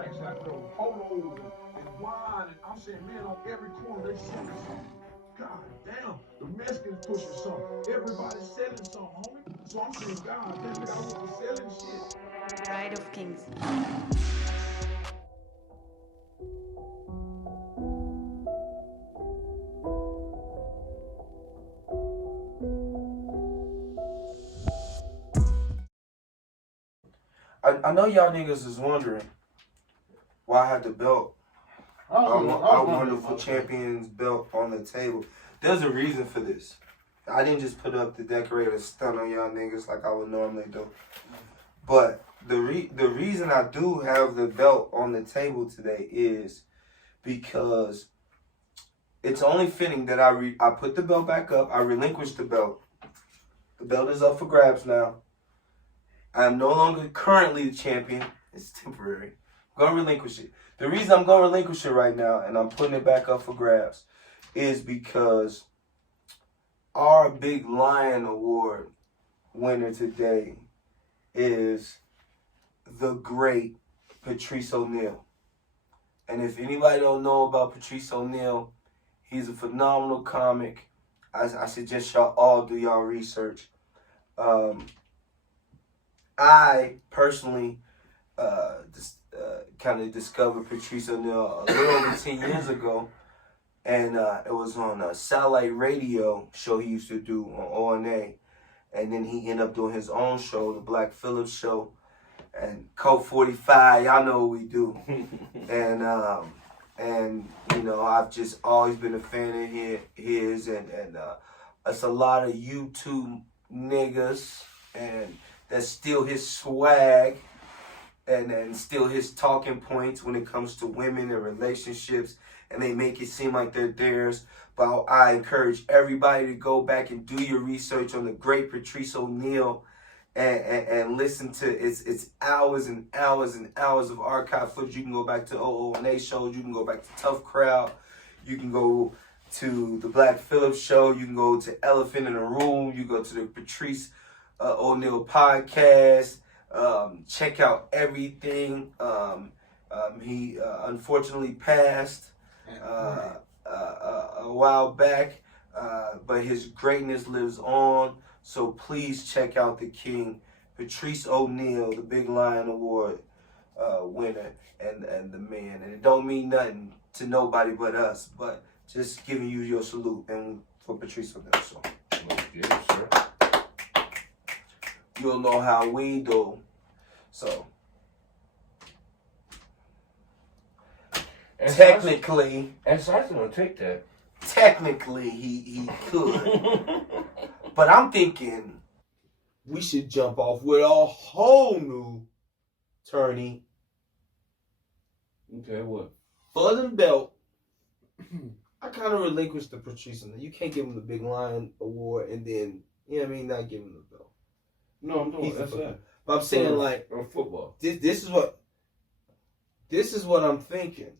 distractions after those polos and wine. And I'm saying, man, on every corner they selling something. God damn, the Mexicans pushing something. Everybody's selling something, homie. So I'm saying, God damn, they got people selling shit. Pride of Kings. I know y'all niggas is wondering why I had the belt. Our wonderful champions belt on the table. There's a reason for this. I didn't just put up the decorator stunt on y'all niggas like I would normally do. But the reason I do have the belt on the table today is because it's only fitting that I put the belt back up. I relinquished the belt. The belt is up for grabs now. I am no longer currently the champion. It's temporary. I'm going to relinquish it. The reason I'm going to relinquish it right now and I'm putting it back up for grabs is because our Big Lion Award winner today is the great Patrice O'Neal. And if anybody don't know about Patrice O'Neal, he's a phenomenal comic. I suggest y'all all do y'all research. I personally kind of discovered Patrice O'Neal a little over 10 years ago. And it was on a satellite radio show he used to do on ONA. And then he ended up doing his own show, the Black Phillips Show. And Code 45, y'all know what we do. And you know, I've just always been a fan of his. And it's a lot of YouTube niggas. And that's still his swag. And still his talking points when it comes to women and relationships. And they make it seem like they're theirs. But I encourage everybody to go back and do your research on the great Patrice O'Neal and listen to it's hours and hours and hours of archive footage. You can go back to OONA shows. You can go back to Tough Crowd. You can go to the Black Phillips Show. You can go to Elephant in the Room. You go to the Patrice O'Neal podcast. Check out everything. He unfortunately passed a while back, but his greatness lives on. So please check out the King, Patrice O'Neal, the Big Lion Award winner, and the man. And it don't mean nothing to nobody but us, but just giving you your salute and for Patrice O'Neal. So Yes, sir. you'll know how we do. So And technically, Sarson will take that. technically he could. But I'm thinking we should jump off with a whole new tourney Okay, what? for the belt. I kind of relinquished the Patrice. You can't give him the Big Lion Award and then, you know what I mean, not give him the belt. No, I'm doing that's that. But I'm saying, like, on football. this is what I'm thinking.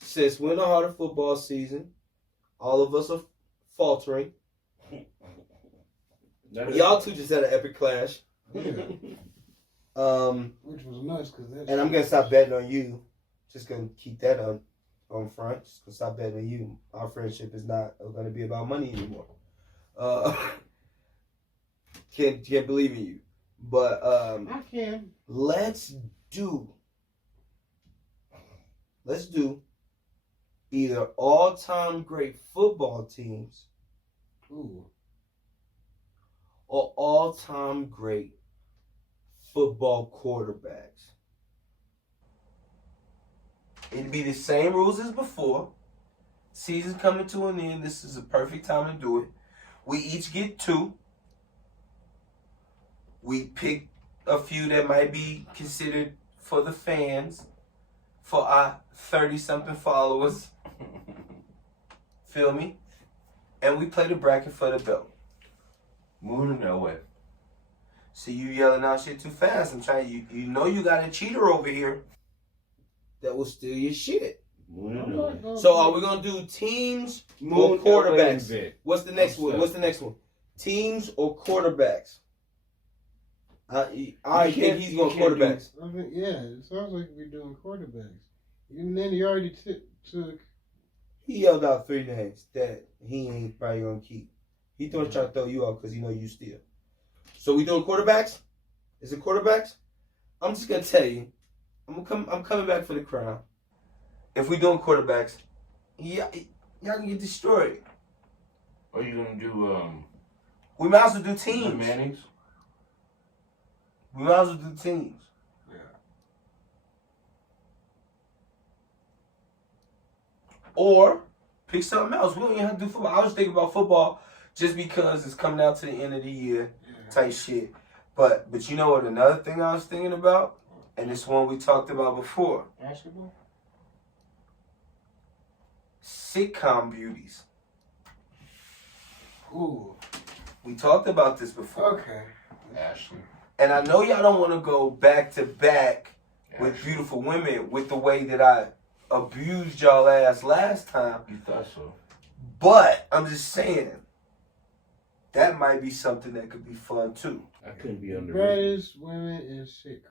Since we're in the heart of football season, all of us are faltering. Y'all two just had an epic clash. Yeah. Which was nuts because that's. And I'm gonna stop betting on you. Just gonna keep that on front. Just gonna stop betting on you. Our friendship is not gonna be about money anymore. Can't believe in you. But I can. let's do either all-time great football teams Ooh. or all-time great football quarterbacks. It'd be the same rules as before. Season's coming to an end. This is a perfect time to do it. We each get 2. We pick a few that might be considered for the fans, for our 30-something followers. Feel me? And we play the bracket for the belt. Moving that way. See, you yelling out shit too fast. I'm trying. You know you got a cheater over here that will steal your shit. Moving that way. So are we gonna do teams or quarterbacks? What's the next one? What's the next one? Teams or quarterbacks? I think he's going quarterbacks. I mean, yeah, it sounds like we're doing quarterbacks. And then you already took. He yelled out 3 names that he ain't probably going to keep. He trying to throw you off because he know you still. So we doing quarterbacks? Is it quarterbacks? I'm just going to tell you. I'm coming back for the crown. If we doing quarterbacks, y'all can get destroyed. Are you gonna do We might as well do teams. Mannings? We might as well do teams. Yeah. Or pick something else. We don't even have to do football. I was thinking about football just because it's coming out to the end of the year type shit. But you know what? Another thing I was thinking about, and this one we talked about before. Basketball? Sitcom beauties. Ooh. We talked about this before. Okay. Ashley. And I know y'all don't want to go back to back with beautiful women with the way that I abused y'all ass last time. You thought so. But I'm just saying, that might be something that could be fun too. I couldn't be underrated. Baddest women in sitcoms.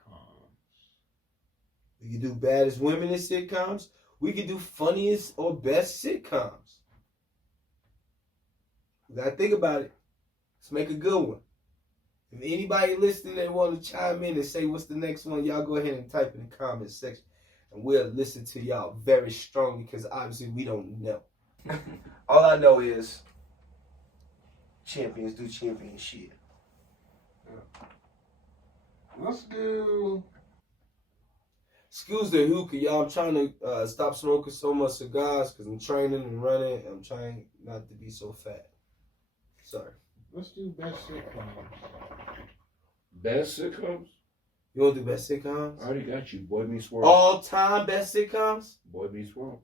We could do baddest women in sitcoms. We could do funniest or best sitcoms. You gotta think about it. Let's make a good one. If anybody listening that want to chime in and say what's the next one, y'all go ahead and type in the comment section. And we'll listen to y'all very strongly because obviously we don't know. All I know is champions do champion shit. Let's do. Excuse the hookah, y'all. I'm trying to stop smoking so much cigars because I'm training and running. I'm trying not to be so fat. Sorry. Let's do best sitcoms. Best sitcoms? You want to do best sitcoms? I already got you. Boy Meets World. All time best sitcoms? Boy Meets World.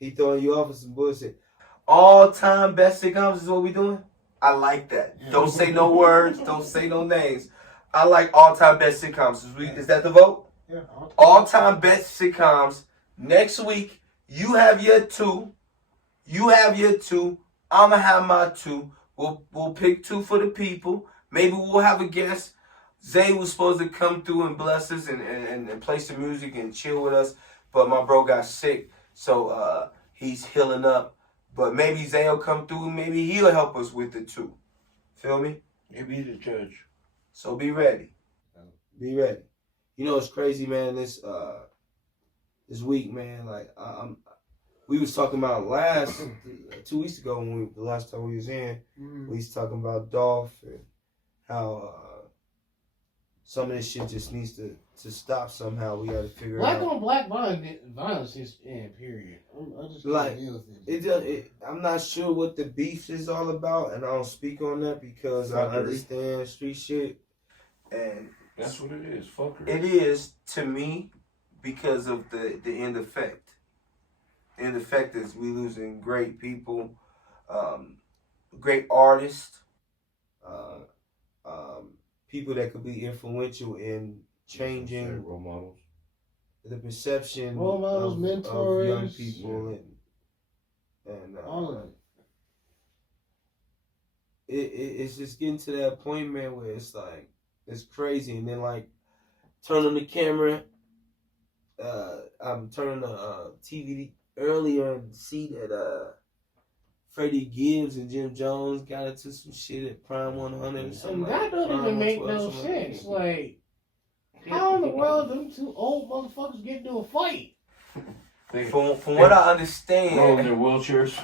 He throwing you off with some bullshit. All time best sitcoms is what we doing? I like that. Yeah. Don't say no words. Don't say no names. I like all time best sitcoms. Is that the vote? Yeah. All time best sitcoms. Next week, you have your 2. You have your 2. I'm going to have my 2. We'll pick 2 for the people. Maybe we'll have a guest. Zay was supposed to come through and bless us and play some music and chill with us. But my bro got sick. So he's healing up. But maybe Zay will come through. Maybe he'll help us with the 2. Feel me? You be the judge. So be ready. Be ready. You know, it's crazy, man. This week, man. Like we was talking about 2 weeks ago when the last time we was in. We was talking about Dolph and how some of this shit just needs to stop somehow. We got to figure it out. Black on black violence is period. I just can't Like, deal with it. I'm not sure what the beef is all about, and I don't speak on that because I understand street shit. And that's what it is. Fucker. it is to me because of the end effect. The end effect is we losing great people, great artists, people that could be influential in changing role models, the perception role models, mentors, of young people, and all of it. It's just getting to that point, man, where it's like it's crazy, and then like turn on the camera. I'm turning the TV earlier and see that Freddie Gibbs and Jim Jones got into some shit at Prime 100 or something. And that don't even make no sense. Like, how in the world them 2 old motherfuckers get into a fight? From what I understand, rolling their wheelchairs.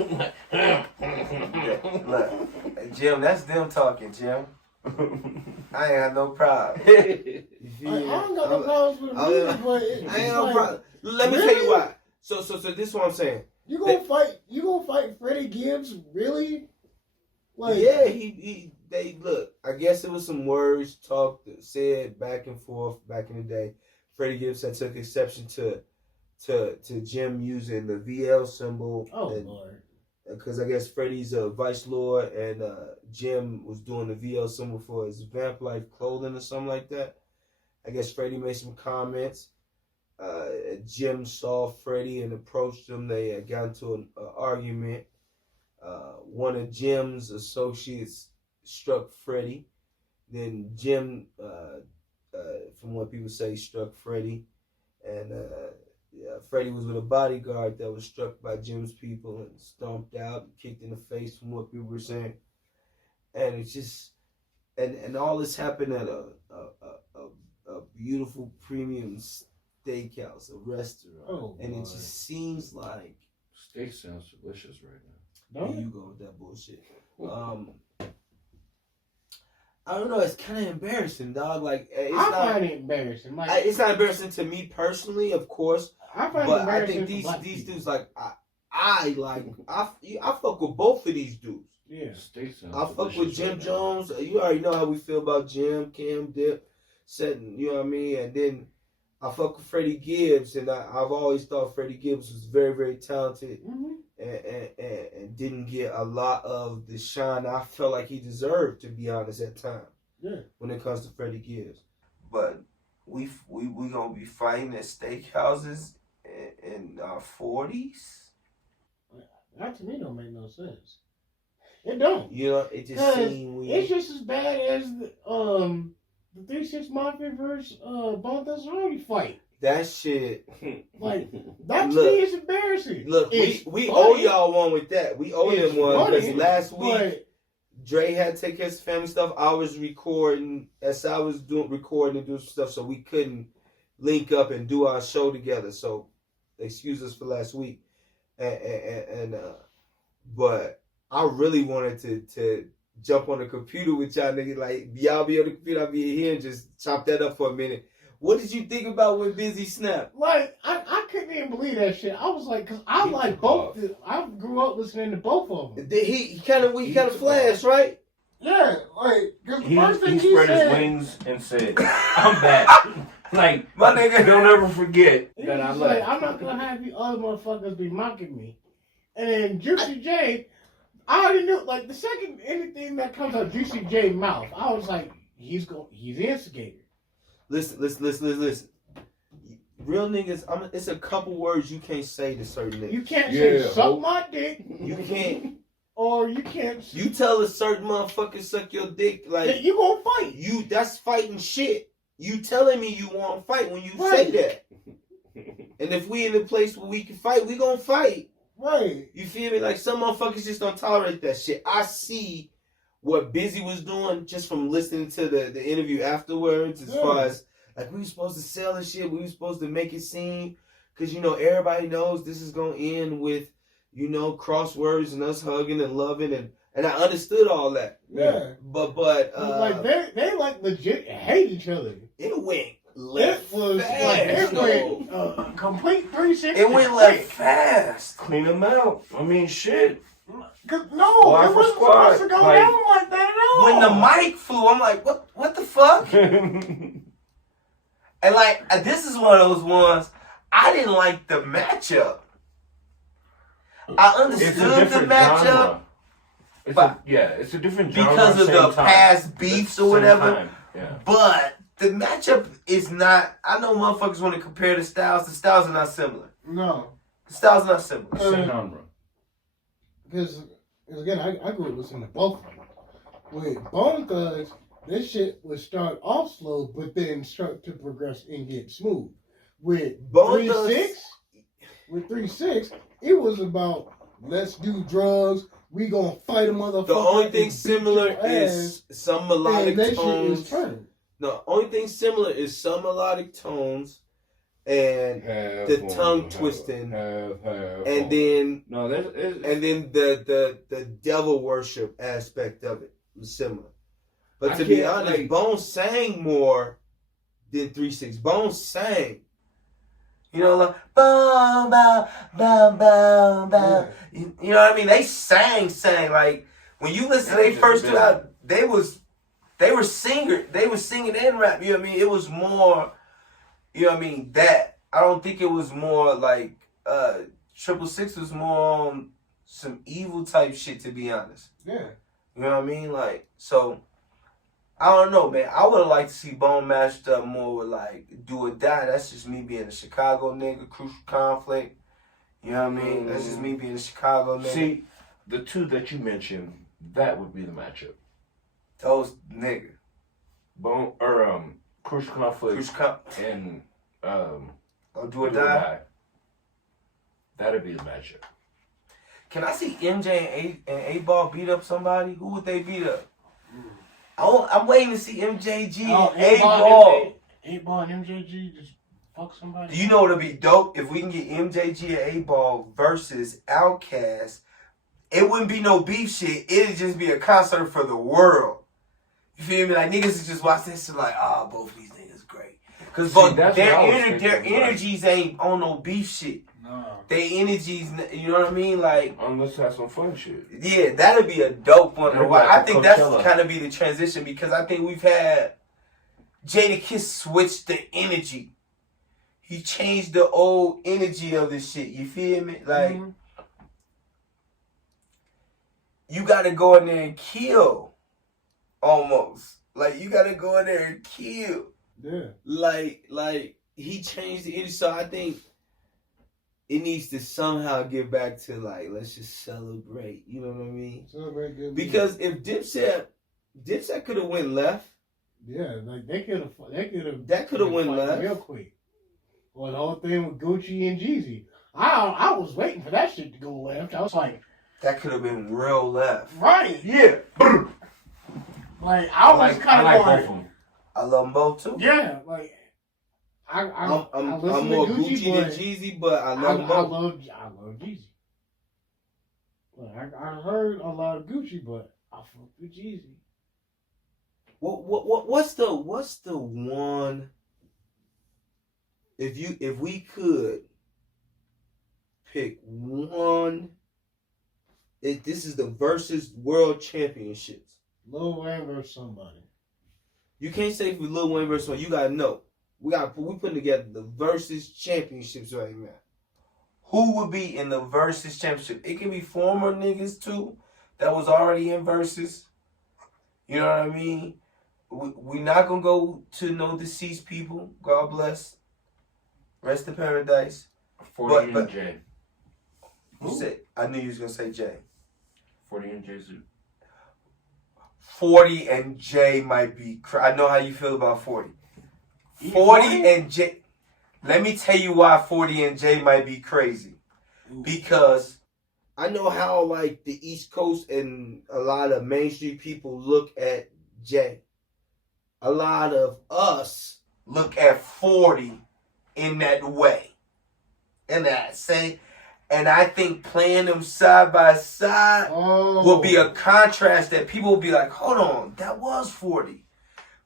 Look, Jim, that's them talking, Jim. I ain't got no problem. I don't got no problems with music, but I ain't no problem. Let me tell you why. So this is what I'm saying. You gonna fight Freddie Gibbs? Really? Like, yeah, they look. I guess it was some words said back and forth back in the day. Freddie Gibbs had took exception to Jim using the VL symbol. Oh Lord. Because I guess Freddie's a vice lord and Jim was doing the VL symbol for his Vamp Life clothing or something like that. I guess Freddie made some comments. Jim saw Freddie and approached him. They got into an argument. One of Jim's associates struck Freddie, Then Jim, from what people say, struck Freddie, and Freddie was with a bodyguard that was struck by Jim's people and stomped out, and kicked in the face, from what people were saying. And it's just, and all this happened at a beautiful premium steakhouse, a restaurant, and it just seems like steak sounds delicious right now. There you go with that bullshit. I don't know. It's kind of embarrassing, dog. Like I find it embarrassing. Like it's not embarrassing to me personally, of course. I find but it I embarrassing think these dudes, like I fuck with both of these dudes. Yeah, I fuck with Jim Jones. You already know how we feel about Jim, Cam, Dip, Setting. You know what I mean? And then I fuck with Freddie Gibbs, and I've always thought Freddie Gibbs was very, very talented, and didn't get a lot of the shine I felt like he deserved, to be honest, at times. Yeah. When it comes to Freddie Gibbs, but we gonna be fighting at steakhouses in our 40s. That to me don't make no sense. It don't. You know, it just seems weird. It's just as bad as the 3-6 Mafia versus Bone Thugs-n-Harmony fight. That shit, like that to me is embarrassing. Look, we owe y'all one with that. We owe them one because last week Dre had to take care of his family stuff. I was recording as I was recording and doing stuff, so we couldn't link up and do our show together. So excuse us for last week, but I really wanted to jump on the computer with y'all niggas. Like, y'all be on the computer, I'll be here and just chop that up for a minute. What did you think about when Busy snapped? Like, I couldn't even believe that shit. I was like, because I like both. I grew up listening to both of them. He kind of flashed, right? Yeah, like, because the first thing he spread his wings and said, I'm back. Like, my nigga, don't ever forget that I left. Like, I'm not going to have you other motherfuckers be mocking me. And then Juicy J, I already knew, like, the second anything that comes out of Juicy J's mouth, I was like, he's the instigator. Listen. Real niggas, it's a couple words you can't say to certain niggas. You can't say, suck my dick. You can't. Or you can't. You tell a certain motherfucker suck your dick, like. You gonna fight. That's fighting shit. You telling me you want to fight when you say that. And if we in a place where we can fight, we gonna fight. Right. You feel me? Like, some motherfuckers just don't tolerate that shit. I see what Busy was doing just from listening to the interview afterwards, as far as, like, we were supposed to sell this shit, we were supposed to make it seem, because, you know, everybody knows this is going to end with, you know, crosswords and us hugging and loving, and I understood all that. Yeah. But like, they like legit hate each other. It went left It was fast, like, it went complete 360. It went left fast. Clean them out. I mean, shit. No, it Squad for wasn't squad. supposed to go Like, down like that at all. When the mic flew, I'm like, what the fuck? And, like, this is one of those ones, I didn't like the matchup. I understood the matchup. It's a different genre. Because of the past beefs or whatever. Yeah. But the matchup is not, I know motherfuckers want to compare the styles. The styles are not similar. No. The styles are not similar. Same genre. Because, again, I grew up listening to both of them. With Bone Thugs, this shit would start off slow, but then start to progress and get smooth. With Bone 3-6, it was about, let's do drugs, we gonna fight a motherfucker. The only thing similar is some melodic tones. The only thing similar is some melodic tones and the tongue twisting, and then the devil worship aspect of it was similar. But to be honest, Bone sang more than 3-6. Bone sang. You know, like, bow, bow, bow, bow, bow. You know what I mean? They sang. Like, when you listen to their first two out, they were singers. They were singing and rap. You know what I mean? It was more, you know what I mean, that. I don't think it was more like, 666 was more on some evil type shit, to be honest. Yeah. You know what I mean? Like, so, I don't know, man. I would have liked to see Bone matched up more with, like, Do or Die. That's just me being a Chicago nigga. Crucial Conflict. You know what I mean? That's just me being a Chicago nigga. See, the two that you mentioned, that would be the matchup. Those nigga. Crucial Conflict and Do or Die. That'd be the matchup. Can I see MJ and 8-Ball beat up somebody? Who would they beat up? I'm waiting to see MJG and 8-Ball. 8-Ball and MJG just fuck somebody. Do you know what'll be dope? If we can get MJG and 8-Ball versus Outkast, it wouldn't be no beef shit. It'd just be a concert for the world. You feel me? Like, niggas would just watch this shit like, both of these niggas great. Because their energies ain't on no beef shit. No. Their energies, you know what I mean? Like, unless that's some fun shit. Yeah, that'd be a dope one. I think that's Coachella. kind of be the transition because I think we've had Jadakiss switch the energy. He changed the old energy of this shit. You feel me? Like, you gotta go in there and kill. Almost. Like, you gotta go in there and kill. Yeah. Like he changed the energy. So I think it needs to somehow get back to, like, let's just celebrate. You know what I mean? Celebrate good. Because if Dipset could have went left. Yeah, like they could have. That could have went left real quick. Well, the whole thing with Gucci and Jeezy, I was waiting for that shit to go left. I was like, that could have been real left. Right? Yeah. Like I was kind of like going. both of them. I love them both too. Yeah, like I'm listen more to Gucci than Jeezy, but I love them both. I love Jeezy. Like, I heard a lot of Gucci, but I fuck with Jeezy. What's the one? If we could pick one, this is the versus World Championships. Lil Wayne versus somebody. You can't say for Lil Wayne versus one. You gotta know. We putting together the versus championships right now. Who would be in the versus championship? It can be former niggas too that was already in versus. You know what I mean? We not gonna go to no deceased people. God bless. Rest in paradise. 40 and Jay. You said, I knew you was gonna say Jay. 40 and Jay Z. 40 and Jay might be. I know how you feel about 40. 40 and Jay. Let me tell you why 40 and Jay might be crazy. Because I know how, like, the East Coast and a lot of mainstream people look at Jay. A lot of us look at 40 in that way. And I think playing them side by side will be a contrast that people will be like, hold on, that was 40.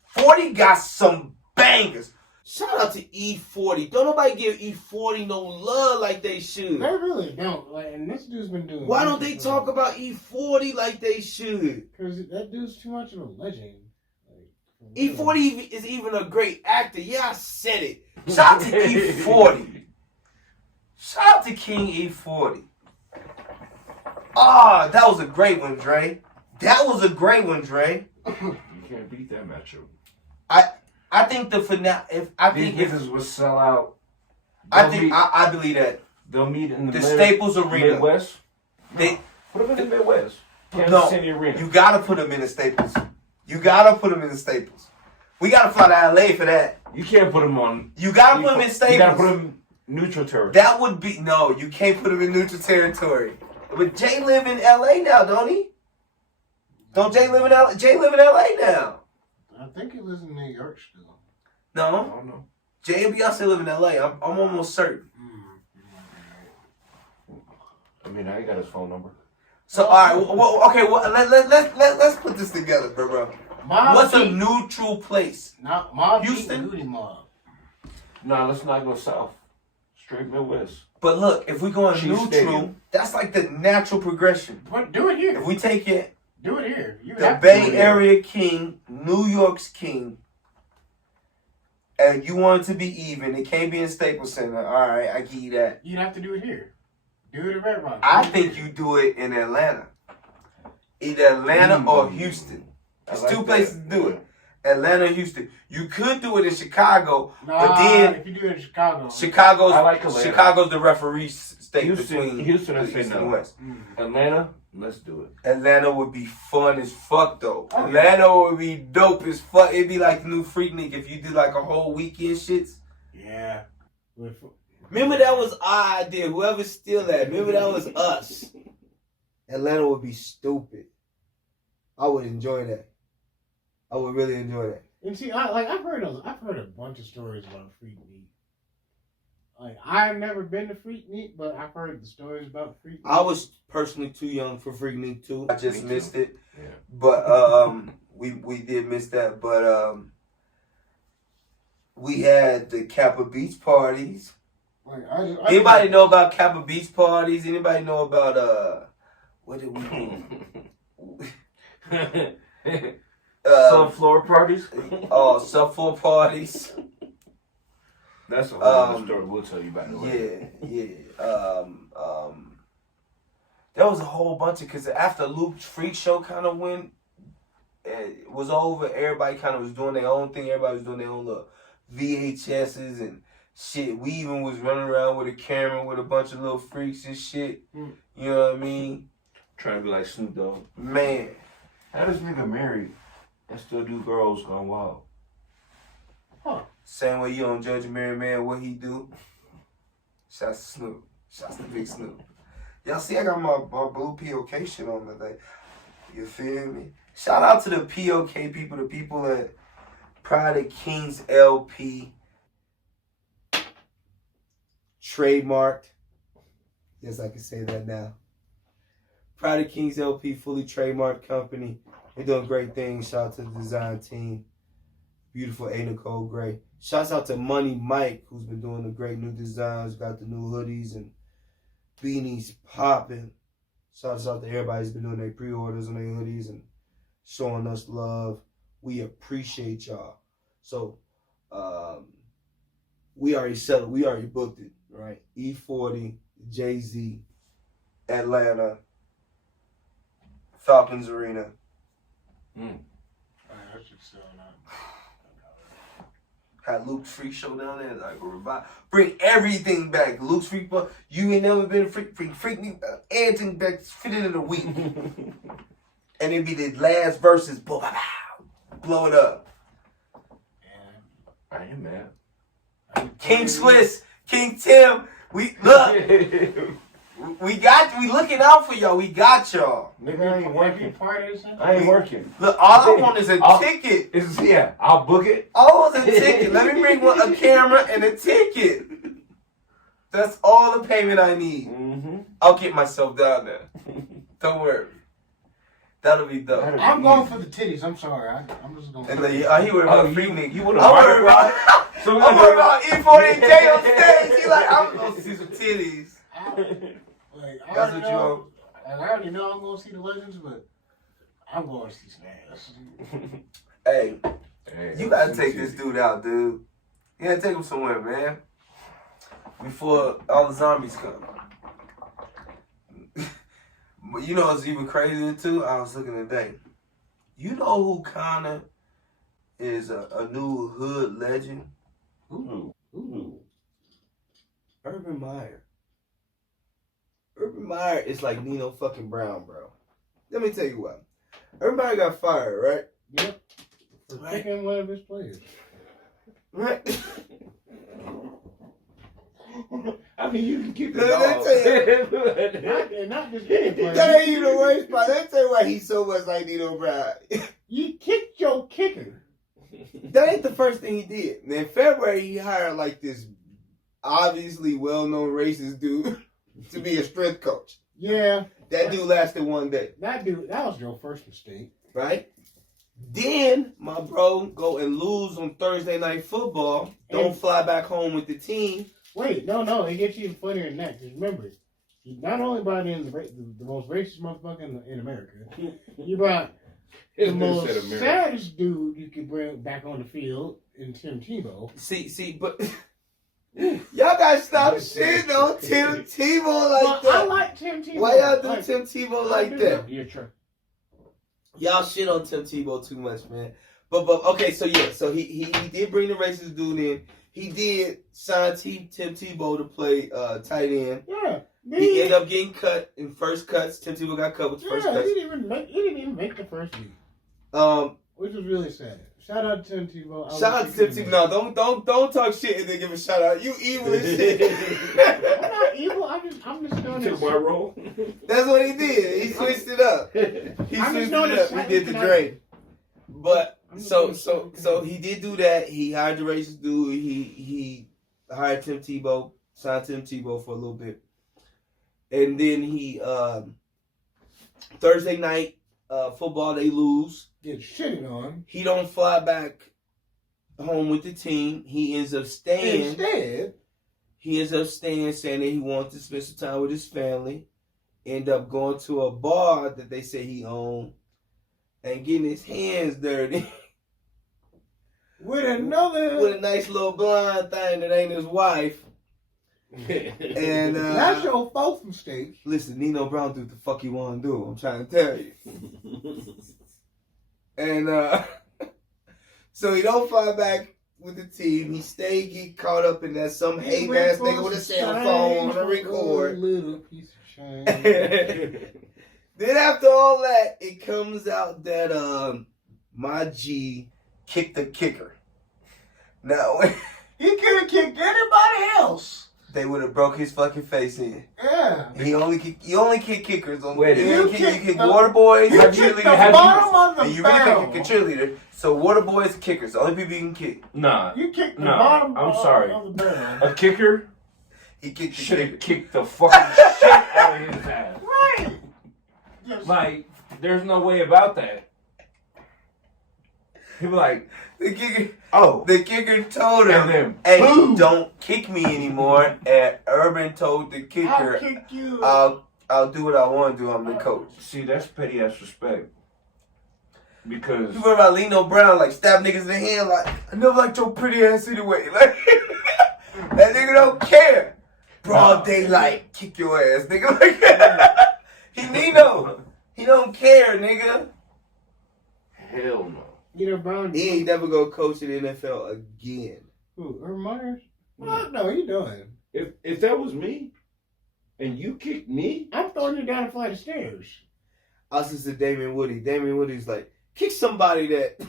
40 got some bangers. Shout out to E40. Don't nobody give E40 no love like they should. They really don't. Like, and this dude's been doing. Why don't they talk about E40 like they should? Because that dude's too much of a legend. Like, E40 is even a great actor. Yeah, I said it. Shout out to E40. Shout out to King E40. That was a great one, Dre. That was a great one, Dre. You can't beat that matchup. I think the finale. These niggas will sell out. I believe that They'll meet in the Staples Arena. Midwest. They put them in the Midwest. Kansas City Arena. You gotta put them in the Staples. You gotta put them in the Staples. We gotta fly to LA for that. You can't put them on. You gotta put them in Staples. You gotta put them neutral territory. That would be you can't put them in neutral territory. But Jay live in LA now, don't he? Don't Jay live in LA? Jay live in LA now. I think he lives in New York still. No, I don't know. Jay and Beyonce live in LA. I'm almost certain. I mean, I ain't got his phone number. So all right, let's put this together, bro. What's a neutral place? Houston. No, let's not go south. Straight Midwest. But look, if we go in neutral, Stadium. that's like the natural progression. But do it here. If we take it, Do it here. the Bay Area king, New York's king, and you want it to be even, it can't be in Staples Center. All right, I give you that. You'd have to do it here. Do it at Red Rock. I think you do it in Atlanta. Either Atlanta or Houston. There's two places to do it. Atlanta, Houston. You could do it in Chicago, Nah, but then if you do it in Chicago, Chicago's I like Atlanta. Chicago's the referee state between Houston, I the say East no. and West. Atlanta, let's do it. Atlanta would be fun as fuck though. Oh, Atlanta would be dope as fuck. It'd be like the new Freaknik if you did like a whole weekend shits. yeah. Remember that was our idea. Whoever's still that. Remember that was us. Atlanta would be stupid. I would enjoy that. I would really enjoy that. And see, I've heard a bunch of stories about Freak Meat. Like I've never been to Freak Meat, but I've heard the stories about Freak Meat. I was personally too young for Freaknik too. I just missed it. Yeah. But we did miss that. But we had the Kappa Beach parties. Like, Anybody know about Kappa Beach parties? Anybody know about what did we do? Subfloor parties? Subfloor parties. That's a whole other story we'll tell you about the way. Yeah. There was a whole bunch of, because after Luke's Freak Show kind of went, it was over, everybody kind of was doing their own thing. Everybody was doing their own little VHSs and shit. We even was running around with a camera with a bunch of little freaks and shit. You know what I mean? Trying to be like Snoop Dogg. Man. How does nigga married and still do Girls Gone Wild? Huh. Same way you don't judge a married man, what he do. Shouts to Snoop. Shouts to Big Snoop. Y'all see I got my blue POK shit on today. You feel me? Shout out to the POK people, the people at Pride of Kings LP. Trademarked. Yes, I can say that now. Pride of Kings LP, fully trademarked company. They're doing great things. Shout out to the design team. Beautiful A. Nicole Gray. Shouts out to Money Mike, who's been doing the great new designs. Got the new hoodies and beanies popping. Shouts out to everybody who's been doing their pre-orders on their hoodies and showing us love. We appreciate y'all. So, we already settled. We already booked it, right? E40, Jay-Z, Atlanta, Falcons Arena. I should sell that. Had Luke's Freak Show down there, like revive. Bring everything back. Luke's Freak Show. You ain't never been a freak me. Everything back, fit it in a week. And it'd be the last verses. Boom, bow, bow, blow it up. I ain't mad. King Swiss, King Tim. We look. We looking out for y'all. We got y'all. Nigga, I ain't working. Parties. I ain't working. Look, all I want is a ticket. I'll book it. All is a ticket. Let me bring a camera and a ticket. That's all the payment I need. I'll get myself down there. Don't worry. That'll be dope. I'm going for the titties. I'm sorry. I'm just going. And like, he worried about Freaknik. You want I'm worried about. So I'm worried about E40J on stage. He like, I'm gonna see some titties. That's what you want. I already know I'm going to see the Legends, but I'm going to see some ass. Hey, you gotta take this dude out, dude. You gotta take him somewhere, man. Before all the zombies come. But you know what's even crazier too? I was looking today. You know who kinda is a new hood legend? Ooh. Urban Meyer. Urban Meyer is like Nino fucking Brown, bro. Let me tell you what. Urban Meyer got fired, right? Yep. For picking one of his players. Right? I mean, you can keep it Not just any player. That ain't even the worst part. Let me tell you why he's so much like Nino Brown. You kicked your kicker. That ain't the first thing he did. In February, he hired like this obviously well-known racist dude to be a strength coach. Yeah. That dude lasted one day. That was your first mistake. Right? Then, my bro, go and lose on Thursday Night Football. Don't fly back home with the team. Wait, no. It gets even funnier than that. Because remember, he not only brought in the most racist motherfucker in America, he brought the most saddest dude you could bring back on the field in Tim Tebow. See, but y'all gotta stop shitting on Tim Tebow like that. I like Tim Tebow. Why y'all do Tim Tebow like that? You're true. Y'all shit on Tim Tebow too much, man. But okay, so he did bring the racist dude in. He did sign Tim Tebow to play tight end. Yeah. He ended up getting cut in first cuts. Tim Tebow got cut with the first cuts. He didn't even make the first week. Which was really sad. Shout out to Tim Tebow. Shout out to Tim Tebow. No, don't talk shit and then give a shout out. You evil as shit. I'm not evil. I'm just doing Took my role. That's what he did. He switched it up. He did the Drake. But so he did do that. He hired the racist dude. He hired Tim Tebow, signed Tim Tebow for a little bit, and then he Thursday night football they lose. Get shitted on. He don't fly back home with the team. He ends up staying. Instead, saying that he wants to spend some time with his family. End up going to a bar that they say he owned and getting his hands dirty with a nice little blonde thing that ain't his wife. And that's your fourth mistake. Listen, Nino Brown do what the fuck he want to do. I'm trying to tell you. And so he don't fly back with the team. He get caught up in that some hate ass nigga with a cell phone on a record. Little piece of shame. Then after all that, it comes out that my G Kick the kicker. Now he could have kicked anybody else. they would have broke his fucking face in. Yeah. You only kick kickers on. Wait, you kick water boys. You kick the bottom of the and you barrel. really kick a cheerleader. So water boys, kickers, the only people you can kick. Nah. You kicked the bottom I'm sorry. of the barrel. A kicker He kicked the should have kicker. kicked the fucking shit out of his ass. Right. Like, there's no way about that. He was like, The kicker. oh. The kicker told him, And then, "Hey, boom. don't kick me anymore." And Urban told the I'll kicker, kick you. "I'll do what I want to do. I'm the coach." See, that's petty ass respect. Because You worry about Lino Brown, like stab niggas in the hand, like I never liked your pretty ass anyway. Like that nigga don't care. Broad daylight, kick your ass, nigga. Like he Nino, he don't care, nigga. hell no. Brown. he ain't never gonna coach in the NFL again. Who? Urban Myers? What? No, you doing? If that was me, and you kicked me, I'm throwing you down a flight of stairs. I was listening to Damien Woody. Damien Woody's like, kick somebody that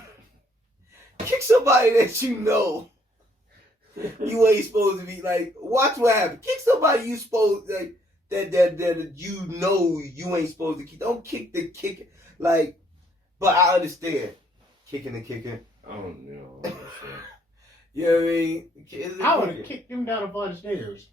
you know you ain't supposed to be like. Watch what happens. Kick somebody you supposed like that you know you ain't supposed to kick. Don't kick the kicker. Like, but I understand kicking the kicker. I don't know. You know what I mean? I would have kicked him down a flight of stairs.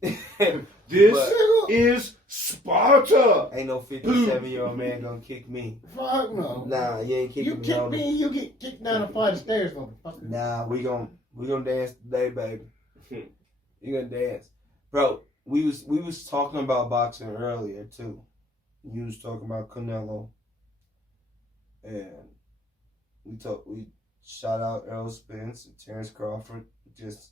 This But is Sparta. ain't no 57-year-old man gonna kick me. Fuck no. Nah, you ain't kicking You me. kick homie. me and you get kicked down a flight of stairs, motherfucker. Nah, we gonna dance today, baby. You gonna dance, bro? We was talking about boxing earlier too. You was talking about Canelo, and we shout out Errol Spence and Terrence Crawford. Just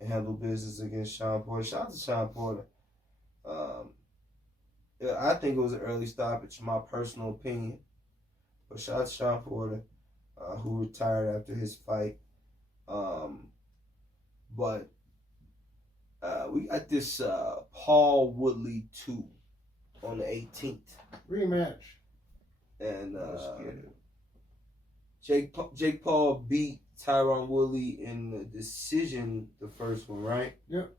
handle business against Sean Porter. Shout out to Sean Porter. I think it was an early stoppage, my personal opinion. But shout out to Sean Porter, who retired after his fight. But we got this Paul Woodley 2 on the 18th. Rematch. And Jake Paul beat Tyron Woodley in the decision, the first one, right? Yep.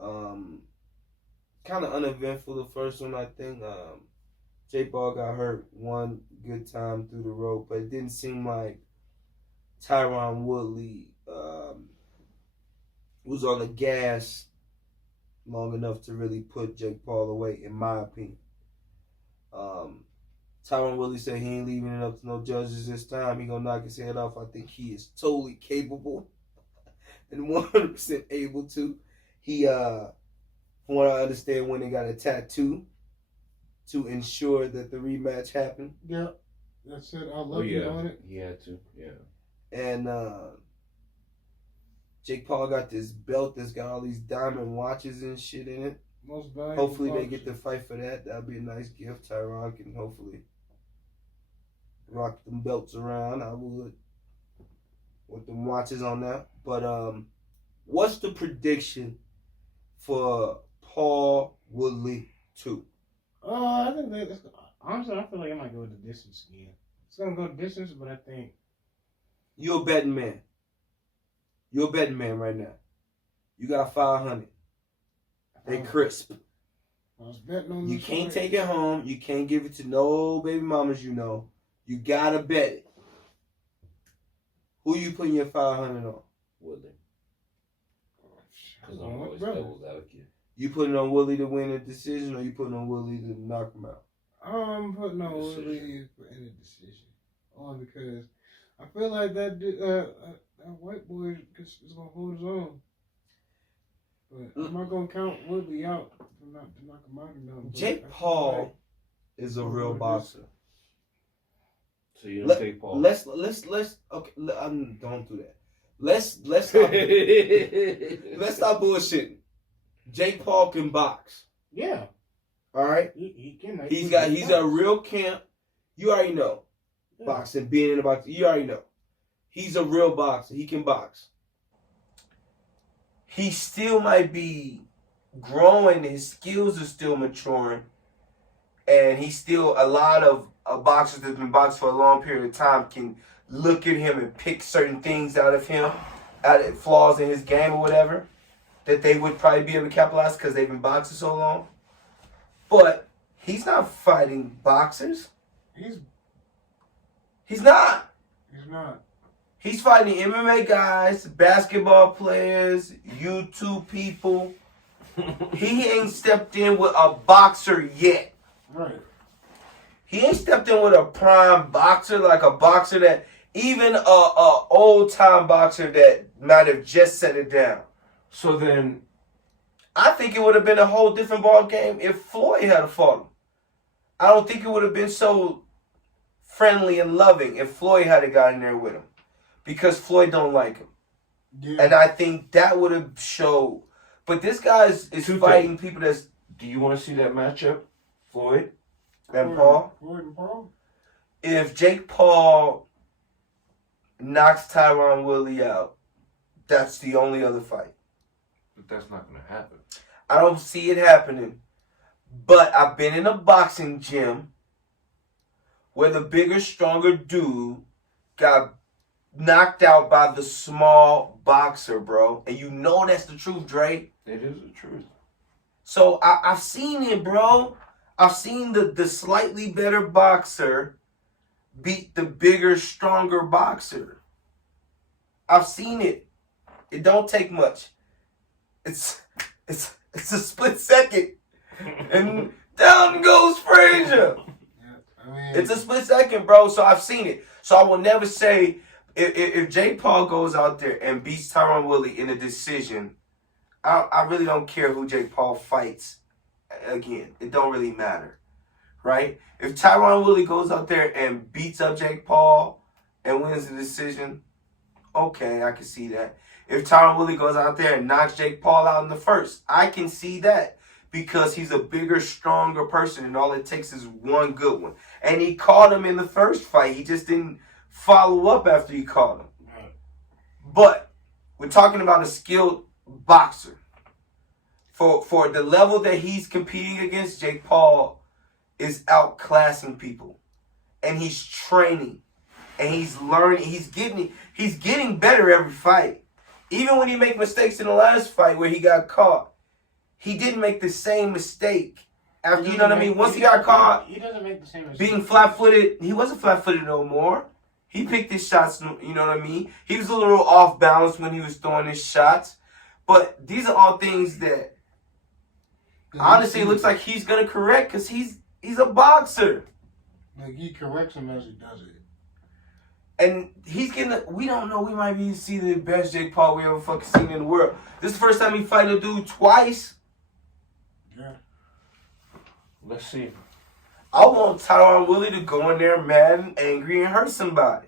Kind of uneventful, the first one, I think. Jake Paul got hurt one good time through the rope, but it didn't seem like Tyron Woodley was on the gas long enough to really put Jake Paul away, in my opinion. Tyron Woodley said he ain't leaving it up to no judges this time. He gonna knock his head off. I think he is totally capable and 100% able to. He, from what I understand, when they got a tattoo to ensure that the rematch happened. Yep. That's it. I love you on it. He had to, yeah. And Jake Paul got this belt that's got all these diamond watches and shit in it. Most valuable Hopefully they boxer. get to fight for that. That'll be a nice gift. Tyron can hopefully rock them belts around. I would with them watches on there. But what's the prediction for Paul Woodley 2? I think that honestly, I feel like it might go the distance again. It's gonna go the distance, but I think You're a betting man. You're a betting man right now. You got 500. They crisp. I was betting on You this can't fight. take it home. You can't give it to no baby mamas you know. You gotta bet it. Who you putting your 500 on? Woodley. Because Oh, I'm always brother. devil's advocate. You putting on Woodley to win a decision, or you putting on Woodley to knock him out? I'm putting on Decision. Woodley for any decision. Only because I feel like that white boy is gonna hold his own. But I'm not gonna count Woodley out to knock him out or nothing. Jake Paul is a real boxer. So you don't take Paul. Let's okay. Don't do that. Let's stop. Let's stop bullshitting. Jake Paul can box. Yeah, All right. he can. He's a real camp. You already know. Yeah. Boxing, being in the box. You already know. He's a real boxer. He can box. He still might be growing. His skills are still maturing. And he's still, a lot of boxers that's been boxing for a long period of time can look at him and pick certain things out of him, out of flaws in his game or whatever, that they would probably be able to capitalize because they've been boxing so long. But he's not fighting boxers. He's not. not. He's fighting MMA guys, basketball players, YouTube people. He ain't stepped in with a boxer yet. Right. He ain't stepped in with a prime boxer, like a boxer that, even a old time boxer that might have just set it down. So then, I think it would have been a whole different ball game if Floyd had fought him. I don't think it would have been so friendly and loving if Floyd had got in there with him, because Floyd don't like him. Yeah. And I think that would have showed. But this guy is Two fighting people that's do you want to see that matchup, Floyd? and Paul. Floyd and Paul. If Jake Paul knocks Tyron Woodley out, that's the only other fight. But that's not going to happen. I don't see it happening. But I've been in a boxing gym where the bigger, stronger dude got knocked out by the small boxer, bro. And you know that's the truth, Dre. It is the truth. So I've seen it, bro. I've seen the slightly better boxer beat the bigger, stronger boxer. I've seen it. It don't take much. It's a split second. And down goes Frazier. Yeah, I mean, It's a split second, bro. So I've seen it. So I will never say if Jake Paul goes out there and beats Tyron Woodley in a decision, I really don't care who Jake Paul fights. Again, it don't really matter, right? If Tyron Woodley goes out there and beats up Jake Paul and wins the decision, okay, I can see that. If Tyron Woodley goes out there and knocks Jake Paul out in the first, I can see that because he's a bigger, stronger person, and all it takes is one good one. And he caught him in the first fight. He just didn't follow up after he caught him. But we're talking about a skilled boxer. For the level that he's competing against, Jake Paul is outclassing people. And he's training. And he's learning. He's getting better every fight. Even when he made mistakes in the last fight where he got caught, he didn't make the same mistake. After, you know what I mean? Once he got caught, he doesn't make the same mistake. being flat-footed, he wasn't flat-footed no more. He picked his shots, you know what I mean? He was a little off balance when he was throwing his shots. But these are all things that, honestly, it looks like he's going to correct because he's a boxer. Like, he corrects him as he does it. And he's getting, we don't know, we might be see the best Jake Paul we ever fucking seen in the world. This is the first time he fight a dude twice. Yeah. Let's see. I want Tyron Woodley to go in there mad and angry and hurt somebody.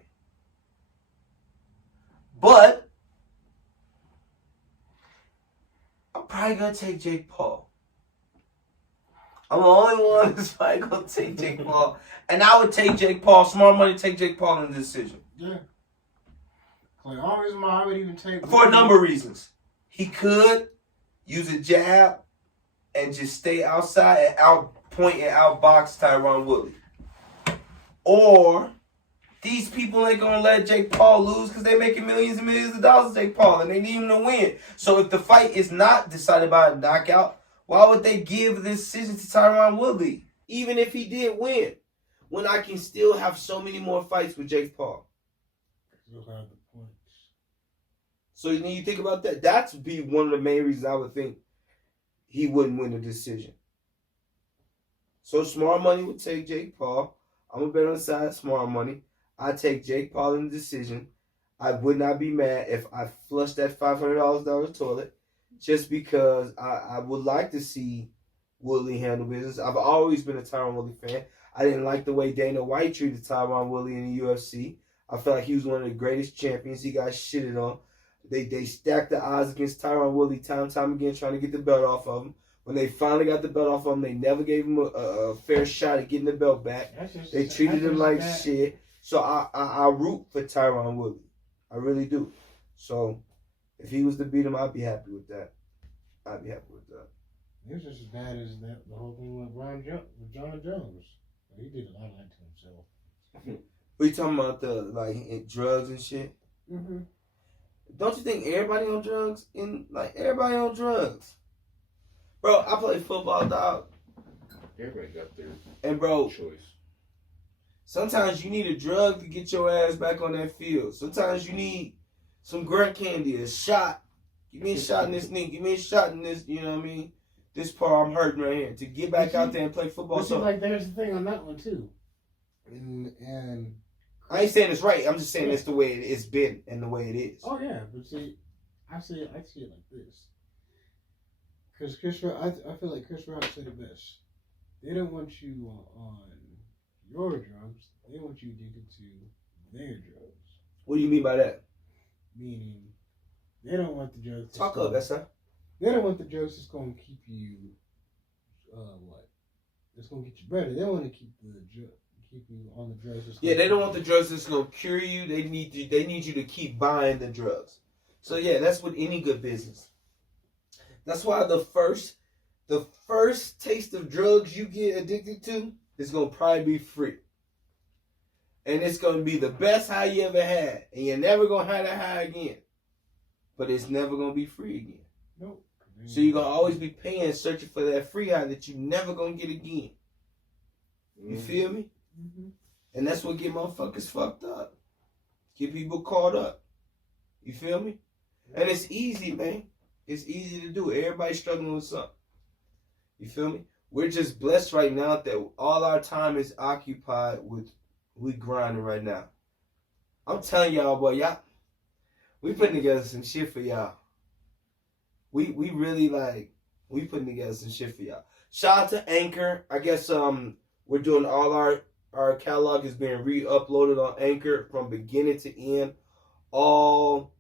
But I'm probably going to take Jake Paul. I'm the only one that's probably gonna take Jake Paul, and I would take Jake Paul. Smart money, take Jake Paul in the decision. Yeah. Like, the only reason why I would even take For a number of reasons. He could use a jab and just stay outside and outpoint and outbox Tyron Woodley. Or these people ain't gonna let Jake Paul lose because they're making millions and millions of dollars with Jake Paul and they need him to win. So if the fight is not decided by a knockout, why would they give the decision to Tyron Woodley? Even if he did win, when I can still have so many more fights with Jake Paul. You'll have the points. So when you think about that, that's be one of the main reasons I would think he wouldn't win the decision. So smart money would take Jake Paul. I'm gonna bet on the side of smart money. I take Jake Paul in the decision. I would not be mad if I flushed that $500 down the toilet, just because I would like to see Woodley handle business. I've always been a Tyron Woodley fan. I didn't like the way Dana White treated Tyron Woodley in the UFC. I felt like he was one of the greatest champions. He got shitted on. They stacked the odds against Tyron Woodley time and time again, trying to get the belt off of him. When they finally got the belt off of him, they never gave him a fair shot at getting the belt back. They treated him like shit. So I root for Tyron Woodley. I really do. So if he was to beat him, I'd be happy with that. I'd be happy with that. It's just as bad as the whole thing with John Jones. He did a lot of that to himself. We talking about the drugs and shit? Mm-hmm. Don't you think everybody on drugs? Everybody on drugs. Bro, I play football, dog. Everybody got their And bro, choice. sometimes you need a drug to get your ass back on that field. Sometimes you need some grunt candy, a shot. Give me a shot in this knee. Give me a shot in this, you know what I mean? This part I'm hurting right here. To get back out there and play football. But So like, there's the thing on that one, too. And I ain't saying it's right. I'm just saying it's the way it's been and the way it is. oh, yeah. But see, I see it like this. Because Chris Rock, I feel like Chris Rock said it best. They don't want you on your drugs. They want you addicted to their drugs. What do you mean by that? Meaning, they don't want the drugs. Talk up, that's that. They don't want the drugs that's going to keep you, That's going to get you better. They want to keep you on the drugs. Yeah, they don't want the drugs that's gonna cure you. They need you to keep buying the drugs. So yeah, that's with any good business. That's why the first taste of drugs you get addicted to is gonna probably be free. And it's gonna be the best high you ever had. And you're never gonna have that high again. But it's never gonna be free again. Nope. So you're gonna always be paying, searching for that free high that you're never gonna get again. You feel me? Mm-hmm. And that's what get motherfuckers fucked up. Get people caught up. You feel me? And it's easy, man. It's easy to do. Everybody's struggling with something. You feel me? We're just blessed right now that all our time is occupied with we grinding right now. I'm telling y'all, boy, we putting together some shit for y'all. We really we putting together some shit for y'all. Shout out to Anchor. I guess we're doing all our catalog is being re-uploaded on Anchor from beginning to end. All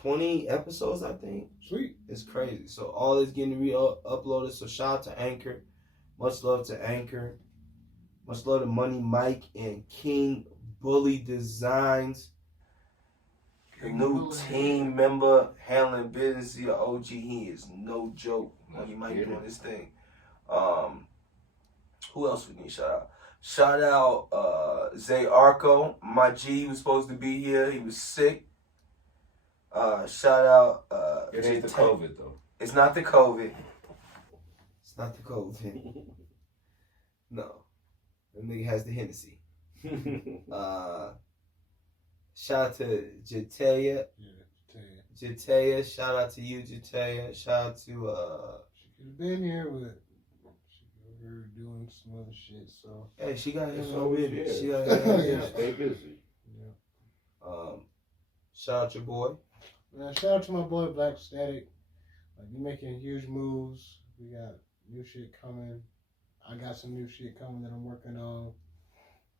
20 episodes, I think. Sweet. It's crazy. So all is getting re-uploaded. So shout out to Anchor. Much love to Anchor. Much love to Money Mike and King Bully Designs. The new team member handling business. He an OG. He is no joke. Money Mike doing this thing. Who else we need shout out? Shout out Zay Arco, my G. He was supposed to be here. He was sick. Shout out. It ain't the COVID though. It's not the COVID. It's not the COVID. No. That nigga has the Hennessy. Shout out to Jataya. Yeah, Jataya. Shout out to you, Jataya. Shout out to she could have been here, but she over doing some other shit. So hey, she got him So with yeah. it. She got him. Stay busy. yeah. Shout out your boy. Now, shout out to my boy Black Static. Like, we making huge moves. We got new shit coming. I got some new shit coming that I'm working on.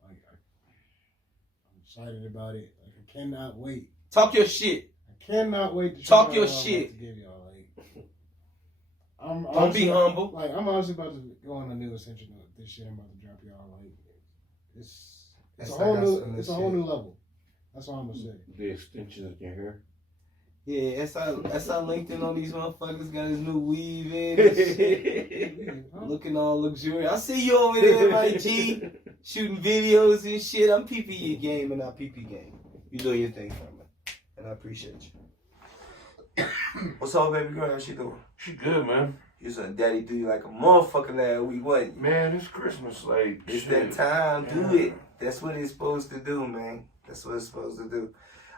Like, I'm excited about it. Like, I cannot wait. Talk your shit. I cannot wait to Talk show your y'all what shit. to give y'all. Like, Don't be humble. Like, I'm honestly about to go on a new ascension of this shit I'm about to drop y'all. Like, it's a whole new level. That's all I'm gonna say. The extensions of your hair. Yeah, that's how LinkedIn on these motherfuckers got his new weave in and shit. Looking all luxurious. I see you over there, my G, shooting videos and shit. I'm PP your game and not PP game. You doing your thing for me, and I appreciate you. What's up, baby girl? How she doing? She good, man. You said daddy do you like a motherfucker last week, wasn't you? Man, it's Christmas. Like, It's shit. that time. Do it. That's what it's supposed to do, man. That's what it's supposed to do.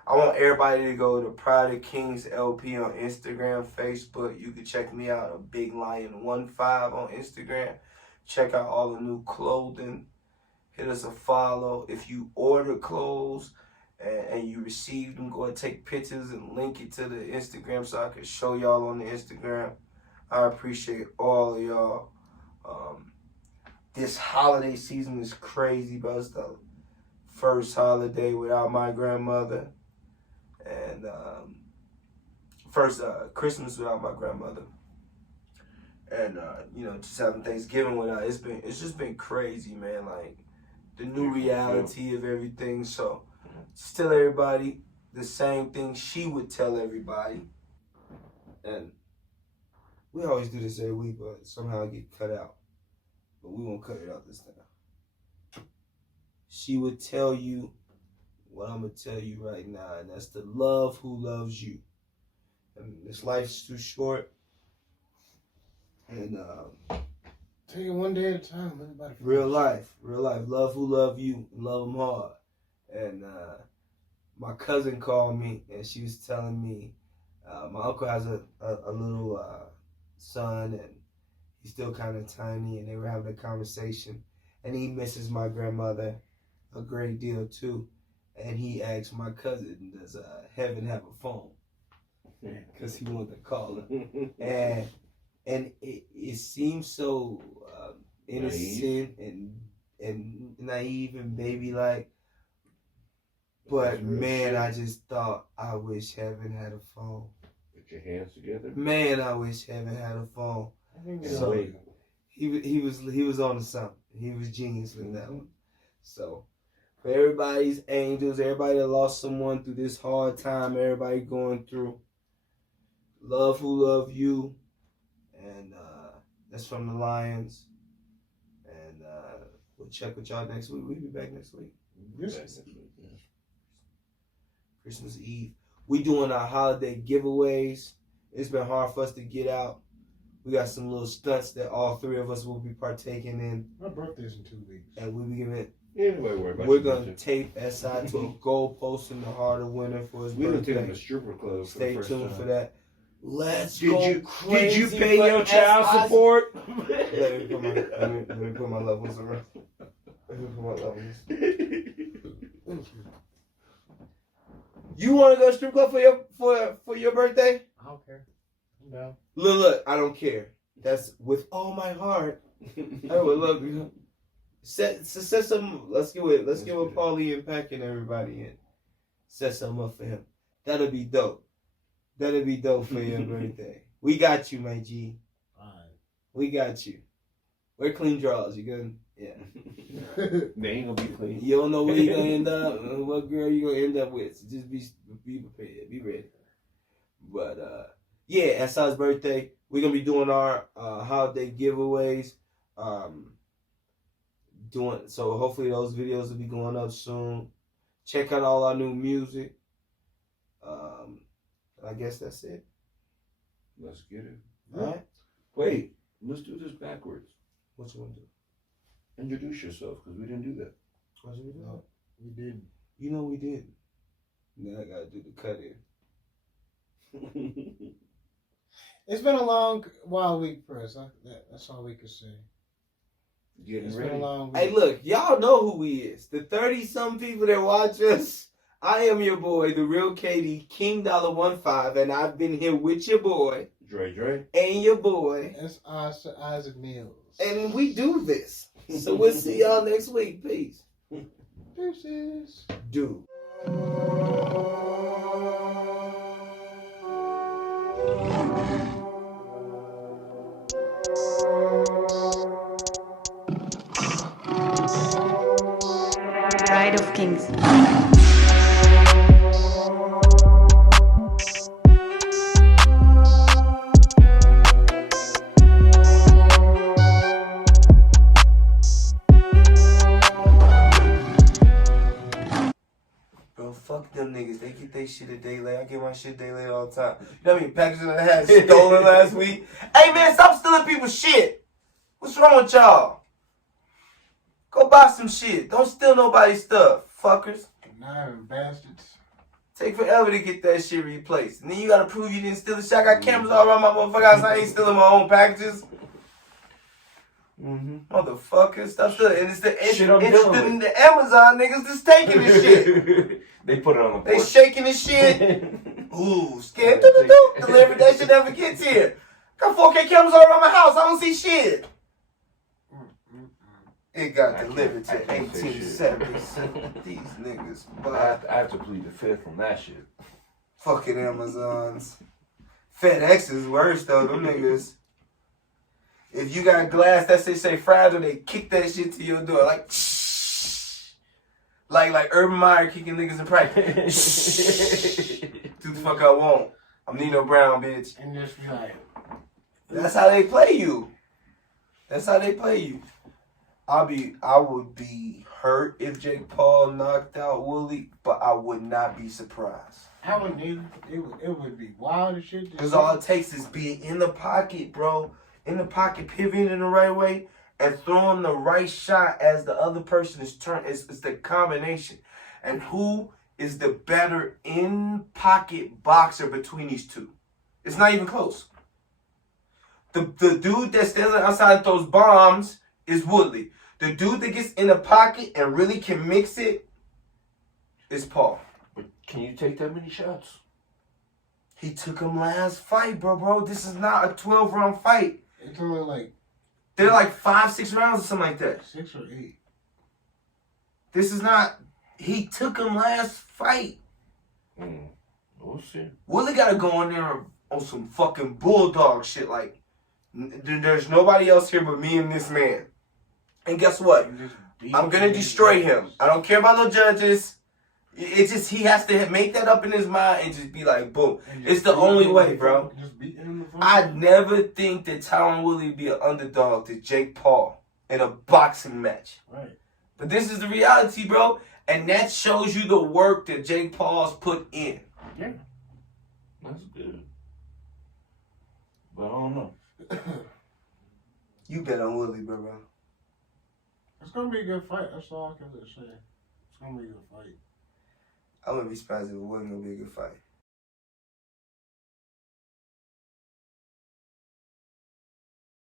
I want everybody to go to Pride of Kings LP on Instagram, Facebook. You can check me out at Big Lion 15 on Instagram. Check out all the new clothing. Hit us a follow. If you order clothes and you receive them, go and take pictures and link it to the Instagram so I can show y'all on the Instagram. I appreciate all of y'all. This holiday season is crazy, but it's the first holiday without my grandmother. And first Christmas without my grandmother. And just having Thanksgiving without it's just been crazy, man. Like the new reality of everything. So just tell everybody the same thing she would tell everybody. And we always do this every week, but somehow it get cut out. But we won't cut it out this time. She would tell you what I'm going to tell you right now, and that's to love who loves you. And this life's too short. And take it one day at a time. Everybody real life. Love who love you, love them hard. And my cousin called me, and she was telling me, my uncle has a little son, and he's still kind of tiny, and they were having a conversation, and he misses my grandmother a great deal too. And he asked my cousin, does heaven have a phone? Because he wanted to call her. And it seems so innocent and naive and baby-like. But man, I just thought, I wish heaven had a phone. Put your hands together. Man, I wish heaven had a phone. So he was on to something. He was genius with that one. So for everybody's angels, everybody that lost someone through this hard time, everybody going through, love who love you. And that's from the Lions. And we'll check with y'all next week. We'll be back next week. Christmas Eve. We doing our holiday giveaways. It's been hard for us to get out. We got some little stunts that all three of us will be partaking in. My birthday's in 2 weeks. And we'll be giving it. Anyway, we're going to tape SI to a goal post in the heart of winter for his birthday. We're going to take him to birthday. stripper club. Stay tuned for that. Let's Did go you crazy. Did you pay for your child SI? support? Let me put my loved ones around. Let me put my loved ones. You want to go to strip club for your birthday? I don't care. I'm down. Look, I don't care. That's with all my heart. I would love you. Set some. Let's get with Paulie and Peck and everybody in. Set something up for him. That'll be dope. That'll be dope for your birthday. We got you, my G. Alright. We got you. Wear clean drawers. You good? Yeah. They ain't gonna be clean. You don't know where you're gonna end up, what girl you're gonna end up with. So just be prepared, be ready. But yeah, SI's birthday, we're gonna be doing our holiday giveaways. So hopefully those videos will be going up soon. Check out all our new music. I guess that's it. Let's get it. All right. Wait, let's do this backwards. What you want to do? Introduce yourself, because we didn't do that. What should we do? No, we didn't. You know we did. Then I gotta do the cut in. It's been a long, wild week for us. That's all we can say. Getting It's ready. been a long week. Hey, look, y'all know who he is. The 30-some people that watch us. I am your boy, the real Katie, King Dolla 15, and I've been here with your boy. Dre. And your boy. It's Sir Isaac Mills. And we do this. So we'll see y'all next week. Peace. Deuces. Dude. Kings. Bro, fuck them niggas. They get their shit a day late. I get my shit a day late all the time. You know how many packages I had stolen last week? Hey, man, stop stealing people's shit. What's wrong with y'all? Go buy some shit. Don't steal nobody's stuff, fuckers. Conniving bastards. Take forever to get that shit replaced. And then you gotta prove you didn't steal the shit. I got cameras all around my motherfucker house. I ain't stealing my own packages. Motherfuckers, stop stealing. And it's the interested in the Amazon niggas that's taking this shit. They put it on the porch. They shaking this shit. Ooh, scared. Delivered. That shit never gets here. Got 4K cameras all around my house. I don't see shit. It got delivered to 1877. These niggas. But I have to plead the fifth on that shit. fucking Amazons. FedEx is worse though. Them niggas. If you got glass that say fragile, they kick that shit to your door like. Like Urban Meyer kicking niggas in practice. Do the fuck I want. I'm Nino Brown, bitch. And just be like, that's how they play you. That's how they play you. I would be hurt if Jake Paul knocked out Woodley, but I would not be surprised. I would need it would be wild as shit. Because all it takes is being in the pocket, bro. In the pocket, pivoting in the right way, and throwing the right shot as the other person is turned. It's the combination. And who is the better in-pocket boxer between these two? It's not even close. The dude that stands outside and throws bombs is Woodley. The dude that gets in the pocket and really can mix it is Paul. But can you take that many shots? He took him last fight, bro. This is not a 12-round fight. It's only like They're like 5-6 rounds or something like that. 6 or 8. This is not. He took him last fight. We'll see. Woodley got to go in there on some fucking bulldog shit. Like, there's nobody else here but me and this man. And guess what? I'm going to destroy him. I don't care about no judges. It's just he has to make that up in his mind and just be like, boom. It's the only way, bro. I never think that Tyron Woodley would be an underdog to Jake Paul in a boxing match. Right. But this is the reality, bro. And that shows you the work that Jake Paul's put in. Yeah. That's good. But I don't know. You bet on Woodley, bro. It's going to be a good fight. That's all I can say. It's going to be a good fight. I wouldn't be surprised if it wasn't going to be a good fight.